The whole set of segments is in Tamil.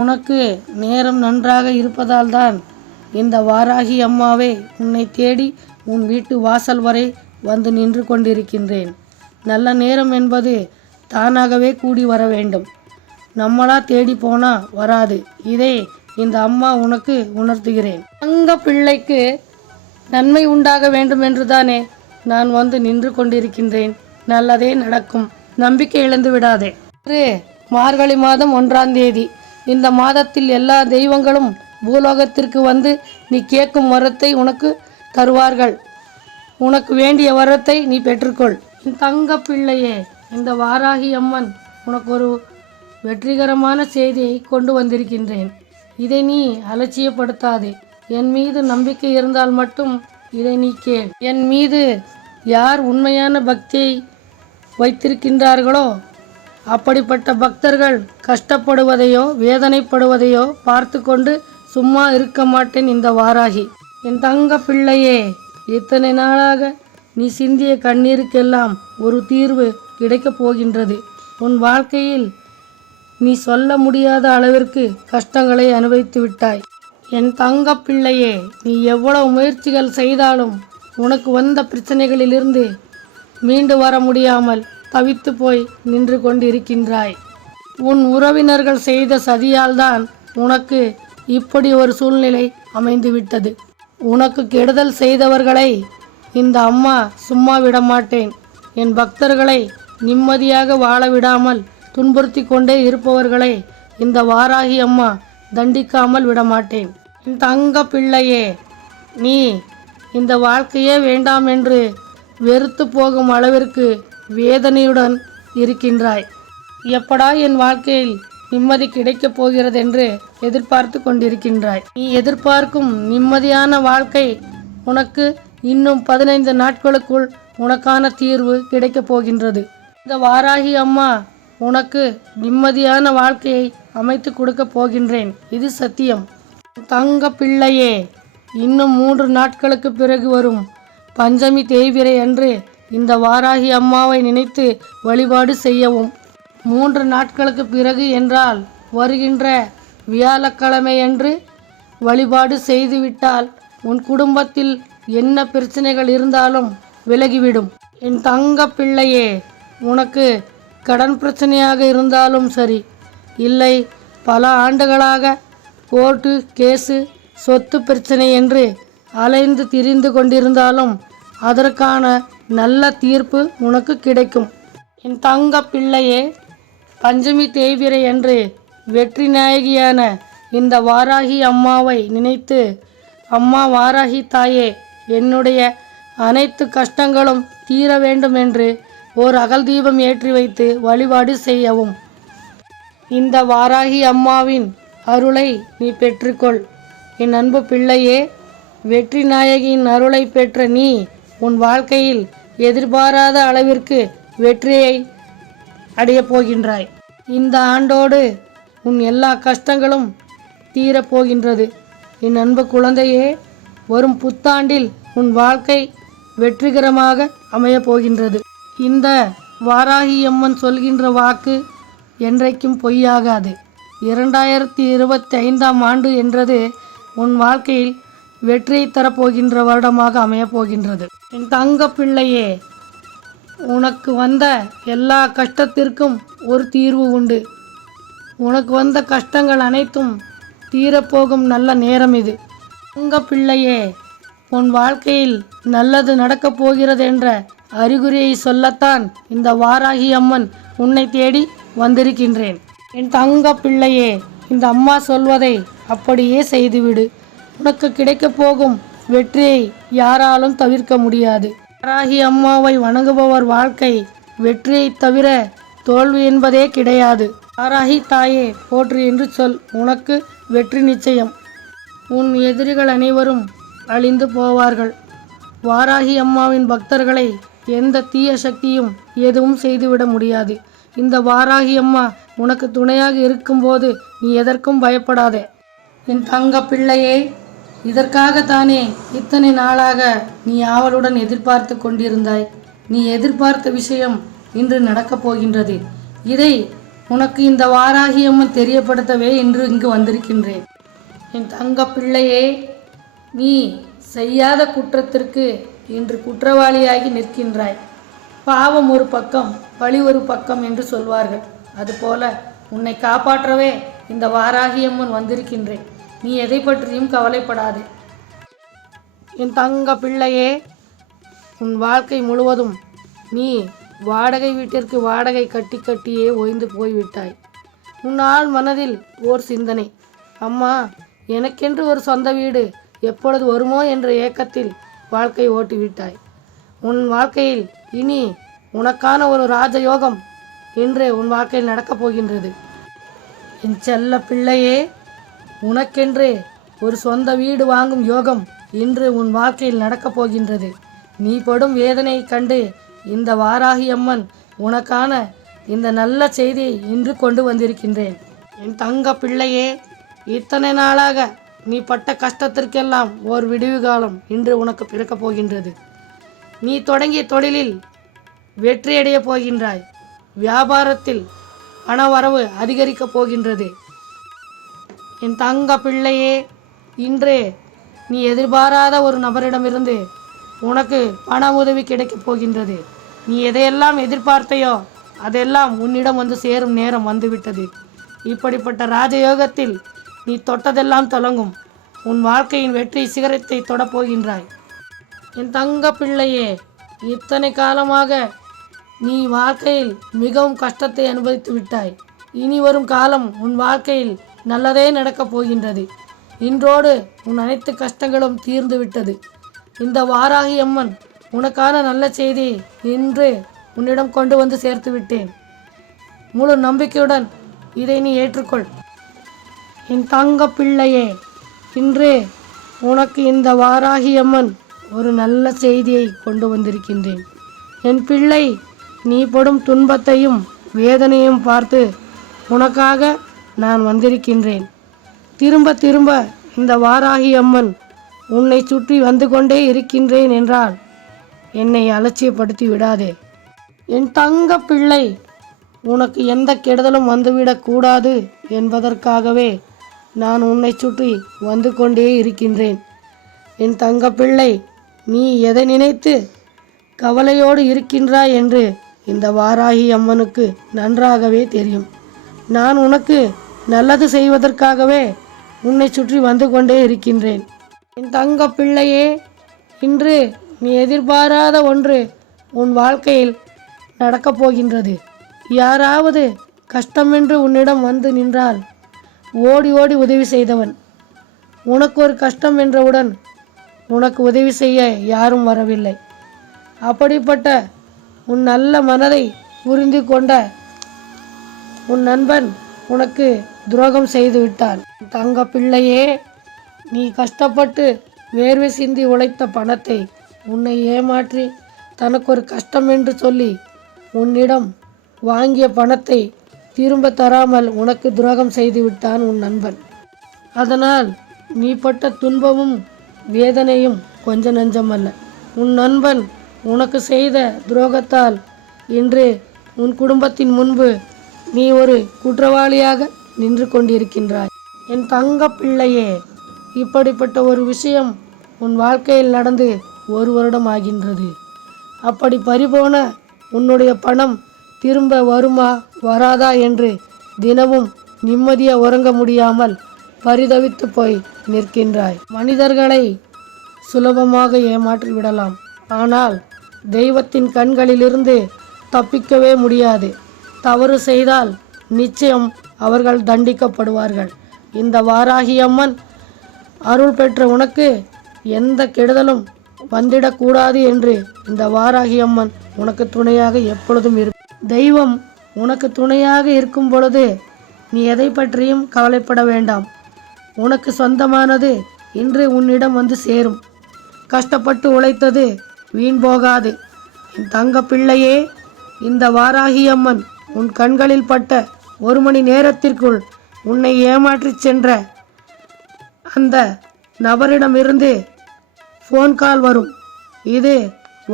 உனக்கு நேரம் நன்றாக இருப்பதால் தான் இந்த வாராகி அம்மாவே உன்னை தேடி உன் வீட்டு வாசல் வரை வந்து நின்று கொண்டிருக்கின்றேன். நல்ல நேரம் என்பது தானாகவே கூடி வர வேண்டும். நம்மளா தேடி போனா வராது. இதை இந்த அம்மா உனக்கு உணர்த்துகிறேன். தங்க பிள்ளைக்கு நன்மை உண்டாக வேண்டும் என்று தானே நான் வந்து நின்று கொண்டிருக்கின்றேன். நல்லதே நடக்கும். நம்பிக்கை இழந்து விடாதே. மார்கழி மாதம் 1ஆம் தேதி. இந்த மாதத்தில் எல்லா தெய்வங்களும் பூலோகத்திற்கு வந்து நீ கேட்கும் வரத்தை உனக்கு தருவார்கள். உனக்கு வேண்டிய வரத்தை நீ பெற்றுக்கொள். தங்க பிள்ளையே, இந்த வாராகி அம்மன் உனக்கு ஒரு வெற்றிகரமான செய்தியை கொண்டு வந்திருக்கின்றேன். இதை நீ அலட்சியப்படுத்தாதே. என் மீது நம்பிக்கை இருந்தால் மட்டும் இதை நீ கேள். என் மீது யார் உண்மையான பக்தியை வைத்திருக்கின்றார்களோ அப்படிப்பட்ட பக்தர்கள் கஷ்டப்படுவதையோ வேதனைப்படுவதையோ பார்த்து கொண்டு சும்மா இருக்க மாட்டேன். இந்த வாராகி என் தங்க பிள்ளையே, இத்தனை நாளாக நீ சிந்திய கண்ணீருக்கெல்லாம் ஒரு தீர்வு கிடைக்கப் போகின்றது. உன் வாழ்க்கையில் நீ சொல்ல முடியாத அளவிற்கு கஷ்டங்களை அனுபவித்து விட்டாய். என் தங்க பிள்ளையே, நீ எவ்வளவு முயற்சிகள் செய்தாலும் உனக்கு வந்த பிரச்சனைகளிலிருந்து மீண்டு வர முடியாமல் தவித்து போய் நின்று கொண்டிருக்கின்றாய். உன் உறவினர்கள் செய்த சதியால் தான் உனக்கு இப்படி ஒரு சூழ்நிலை அமைந்துவிட்டது. உனக்கு கெடுதல் செய்தவர்களை இந்த அம்மா சும்மா விட மாட்டேன். என் பக்தர்களை நிம்மதியாக வாழ விடாமல் துன்புறுத்தி கொண்டே இருப்பவர்களை இந்த வாராகி அம்மா தண்டிக்காமல் விடமாட்டேன். என் தங்க பிள்ளையே, நீ இந்த வாழ்க்கையே வேண்டாம் என்று வெறுத்து போகும் அளவிற்கு வேதனையுடன் இருக்கின்றாய். எப்படா என் வாழ்க்கையில் நிம்மதி கிடைக்கப் போகிறது என்று எதிர்பார்த்து கொண்டிருக்கின்றாய். நீ எதிர்பார்க்கும் நிம்மதியான வாழ்க்கை உனக்கு இன்னும் 15 நாட்களுக்குள் உனக்கான தீர்வு கிடைக்கப் போகின்றது. இந்த வாராகி அம்மா உனக்கு நிம்மதியான வாழ்க்கையை அமைத்து கொடுக்க போகின்றேன். இது சத்தியம். தங்க பிள்ளையே, இன்னும் 3 நாட்களுக்கு பிறகு வரும் பஞ்சமி தேய்பிறை அன்று இந்த வாராகி அம்மாவை நினைத்து வழிபாடு செய்யவும். 3 நாட்களுக்கு பிறகு என்றால் வருகின்ற வியாழக்கிழமை அன்று வழிபாடு செய்துவிட்டால் உன் குடும்பத்தில் என்ன பிரச்சனைகள் இருந்தாலும் விலகிவிடும். என் தங்க பிள்ளையே, உனக்கு கடன் பிரச்சனையாக இருந்தாலும் சரி, இல்லை பல ஆண்டுகளாக கோர்ட்டு கேஸு சொத்து பிரச்சனை என்று அலைந்து திரிந்து கொண்டிருந்தாலும் அதற்கான நல்ல தீர்ப்பு உனக்கு கிடைக்கும். என் தங்க பிள்ளையே, பஞ்சமி தேய்பிறை என்று வெற்றி நாயகியான இந்த வாராகி அம்மாவை நினைத்து, அம்மா வாராகி தாயே, என்னுடைய அனைத்து கஷ்டங்களும் தீர வேண்டும் என்று ஓர் அகல் தீபம் ஏற்றி வைத்து வழிபாடு செய்யவும். இந்த வாராகி அம்மாவின் அருளை நீ பெற்றுக்கொள். என் அன்பு பிள்ளையே, வெற்றி நாயகியின் அருளை பெற்ற நீ உன் வாழ்க்கையில் எதிர்பாராத அளவிற்கு வெற்றியை அடையப் போகின்றாய். இந்த ஆண்டோடு உன் எல்லா கஷ்டங்களும் தீரப்போகின்றது. என் அன்பு குழந்தையே, வரும் புத்தாண்டில் உன் வாழ்க்கை வெற்றிகரமாக அமையப் போகின்றது. இந்த வாராகி அம்மன் சொல்கின்ற வாக்கு என்றைக்கும் பொய்யாகாது. 2025ஆம் ஆண்டு என்றது உன் வாழ்க்கையில் வெற்றியை தரப்போகின்ற வருடமாக அமையப் போகின்றது. என் தங்க பிள்ளையே, உனக்கு வந்த எல்லா கஷ்டத்திற்கும் ஒரு தீர்வு உண்டு. உனக்கு வந்த கஷ்டங்கள் அனைத்தும் தீரப்போகும் நல்ல நேரம் இது. தங்க பிள்ளையே, உன் வாழ்க்கையில் நல்லது நடக்கப் போகிறது என்ற அறிகுறியை சொல்லத்தான் இந்த வாராகி அம்மன் உன்னை தேடி வந்திருக்கின்றேன். என் தங்க பிள்ளையே, இந்த அம்மா சொல்வதை அப்படியே செய்துவிடு. உனக்கு கிடைக்கப் போகும் வெற்றியை யாராலும் தவிர்க்க முடியாது. வாராகி அம்மாவை வணங்குபவர் வாழ்க்கை வெற்றியை தவிர தோல்வி என்பதே கிடையாது. வாராகி தாயே போற்று என்று சொல். உனக்கு வெற்றி நிச்சயம். உன் எதிரிகள் அனைவரும் அழிந்து போவார்கள். வாராகி அம்மாவின் பக்தர்களை எந்த தீய சக்தியும் எதுவும் செய்துவிட முடியாது. இந்த வாராகி அம்மா உனக்கு துணையாக இருக்கும்போது நீ எதற்கும் பயப்படாதே. என் தங்க பிள்ளையே, இதற்காகத்தானே இத்தனை நாளாக நீ ஆவலுடன் எதிர்பார்த்து கொண்டிருந்தாய். நீ எதிர்பார்த்த விஷயம் இன்று நடக்கப் போகின்றது. இதை உனக்கு இந்த வாராகி அம்மன் தெரியப்படுத்தவே இன்று இங்கு வந்திருக்கின்றேன். என் தங்க பிள்ளையே, நீ செய்யாத குற்றத்திற்கு இன்று குற்றவாளியாகி நிற்கின்றாய். பாவம் ஒரு பக்கம், பழி ஒரு பக்கம் என்று சொல்வார்கள். அதுபோல உன்னை காப்பாற்றவே இந்த வாராகி அம்மன் வந்திருக்கின்றேன். நீ எதை பற்றியும் கவலைப்படாதே. என் தங்க பிள்ளையே, உன் வாழ்க்கை முழுவதும் நீ வாடகை வீட்டிற்கு வாடகை கட்டி கட்டியே ஓய்ந்து போய்விட்டாய். உன்னால் மனதில் ஓர் சிந்தனை, அம்மா எனக்கென்று ஒரு சொந்த வீடு எப்பொழுது வருமோ என்ற ஏக்கத்தில் வாழ்க்கை ஓட்டிவிட்டாய். உன் வாழ்க்கையில் இனி உனக்கான ஒரு ராஜயோகம் இன்று உன் வாழ்க்கையில் நடக்கப் போகின்றது. என் செல்ல பிள்ளையே, உனக்கென்று ஒரு சொந்த வீடு வாங்கும் யோகம் இன்று உன் வாழ்க்கையில் நடக்கப் போகின்றது. நீ படும் வேதனையை கண்டு இந்த வாராகி அம்மன் உனக்கான இந்த நல்ல செய்தியை இன்று கொண்டு வந்திருக்கின்றேன். என் தங்க பிள்ளையே, இத்தனை நாளாக நீ பட்ட கஷ்டத்திற்கெல்லாம் ஓர் விடிவு காலம் இன்று உனக்கு பிறக்கப் போகின்றது. நீ தொடங்கிய தொழிலில் வெற்றியடைய போகின்றாய். வியாபாரத்தில் பணவரவு அதிகரிக்கப் போகின்றது. என் தங்க பிள்ளையே, இன்று நீ எதிர்பாராத ஒரு நபரிடமிருந்து உனக்கு பண உதவி கிடைக்கப் போகின்றது. நீ எதையெல்லாம் எதிர்பார்த்தையோ அதெல்லாம் உன்னிடம் வந்து சேரும் நேரம் வந்துவிட்டது. இப்படிப்பட்ட ராஜயோகத்தில் நீ தொட்டதெல்லாம் தொடங்கும். உன் வாழ்க்கையின் வெற்றி சிகரத்தை தொடப்போகின்றாய். என் தங்க பிள்ளையே, இத்தனை காலமாக நீ வாழ்க்கையில் மிகவும் கஷ்டத்தை அனுபவித்து விட்டாய். இனி வரும் காலம் உன் வாழ்க்கையில் நல்லதே நடக்கப் போகின்றது. இன்றோடு உன் அனைத்து கஷ்டங்களும் தீர்ந்து விட்டது. இந்த வாராகி அம்மன் உனக்கான நல்ல செய்தி இன்று உன்னிடம் கொண்டு வந்து சேர்த்து விட்டேன். முழு நம்பிக்கையுடன் இதை நீ ஏற்றுக்கொள். என் தங்க பிள்ளையே, இன்று உனக்கு இந்த வாராகி அம்மன் ஒரு நல்ல செய்தியை கொண்டு வந்திருக்கின்றேன். என் பிள்ளை, நீ படும் துன்பத்தையும் வேதனையும் பார்த்து உனக்காக நான் வந்திருக்கின்றேன். திரும்ப திரும்ப இந்த வாராகி அம்மன் உன்னை சுற்றி வந்து கொண்டே இருக்கின்றேன் என்றால் என்னை அலட்சியப்படுத்தி விடாதே. என் தங்க பிள்ளை, உனக்கு எந்த கெடுதலும் வந்துவிடக்கூடாது என்பதற்காகவே நான் உன்னை சுற்றி வந்து கொண்டே இருக்கின்றேன். என் தங்க பிள்ளை, நீ எதை நினைத்து கவலையோடு இருக்கின்றாய் என்று இந்த வாராகி அம்மனுக்கு நன்றாகவே தெரியும். நான் உனக்கு நல்லது செய்வதற்காகவே உன்னை சுற்றி வந்து கொண்டே இருக்கின்றேன். என் தங்க பிள்ளையே, இன்று நீ எதிர்பாராத ஒன்று உன் வாழ்க்கையில் நடக்கப் போகின்றது. யாராவது கஷ்டமென்று உன்னிடம் வந்து நின்றால் ஓடி ஓடி உதவி செய்தவன், உனக்கு ஒரு கஷ்டம் என்றவுடன் உனக்கு உதவி செய்ய யாரும் வரவில்லை. அப்படிப்பட்ட உன் நல்ல மனதை புரிந்து கொண்ட உன் நண்பன் உனக்கு துரோகம் செய்து விட்டான். தங்க பிள்ளையே, நீ கஷ்டப்பட்டு வேர்வை சிந்தி உழைத்த பணத்தை உன்னை ஏமாற்றி தனக்கு ஒரு கஷ்டம் என்று சொல்லி உன்னிடம் வாங்கிய பணத்தை திரும்ப தராமல் உனக்கு துரோகம் செய்து விட்டான் உன் நண்பன். அதனால் நீ பட்ட துன்பமும் வேதனையும் கொஞ்ச நஞ்சமல்ல. உன் நண்பன் உனக்கு செய்த துரோகத்தால் இன்று உன் குடும்பத்தின் முன்பு நீ ஒரு குற்றவாளியாக நின்று கொண்டிருக்கின்றாய். என் தங்க பிள்ளையே, இப்படிப்பட்ட ஒரு விஷயம் உன் வாழ்க்கையில் நடந்து 1 வருடம் ஆகின்றது. அப்படி பறிபோன உன்னுடைய பணம் திரும்ப வருமா வராதா என்று தினமும் நிம்மதியாக உறங்க முடியாமல் பரிதவித்து போய் நிற்கின்றாய். மனிதர்களை சுலபமாக ஏமாற்றி விடலாம், ஆனால் தெய்வத்தின் கண்களிலிருந்து தப்பிக்கவே முடியாது. தவறு செய்தால் நிச்சயம் அவர்கள் தண்டிக்கப்படுவார்கள். இந்த வாராகி அம்மன் அருள் பெற்ற உனக்கு எந்த கெடுதலும் வந்திடக்கூடாது என்று இந்த வாராகி அம்மன் உனக்கு துணையாக எப்பொழுதும் இருக்கும். தெய்வம் உனக்கு துணையாக இருக்கும் பொழுது நீ எதை பற்றியும் கவலைப்பட வேண்டாம். உனக்கு சொந்தமானது இன்று உன்னிடம் வந்து சேரும். கஷ்டப்பட்டு உழைத்தது வீண் போகாது. என் தங்க பிள்ளையே, இந்த வாராகி அம்மன் உன் கண்களில் பட்ட 1 மணி நேரத்திற்குள் உன்னை ஏமாற்றிச் சென்ற அந்த நபரிடமிருந்து ஃபோன் கால் வரும். இது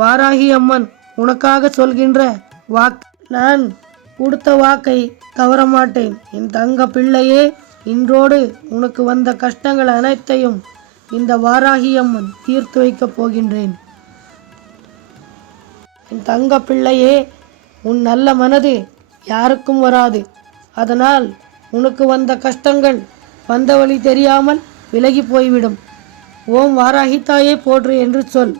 வாராகி அம்மன் உனக்காக சொல்கின்ற வாக்கு. நான் கொடுத்த வாக்கை தவற மாட்டேன். என் தங்க பிள்ளையே, இன்றோடு உனக்கு வந்த கஷ்டங்கள் அனைத்தையும் இந்த வாராகி அம்மன் தீர்த்து வைக்கப் போகின்றேன். என் தங்க பிள்ளையே, உன் நல்ல மனது யாருக்கும் வராது. அதனால் உனக்கு வந்த கஷ்டங்கள் வந்த வழி தெரியாமல் விலகி போய்விடும். ஓம் வாராகி தாயே போற்று என்று சொல்.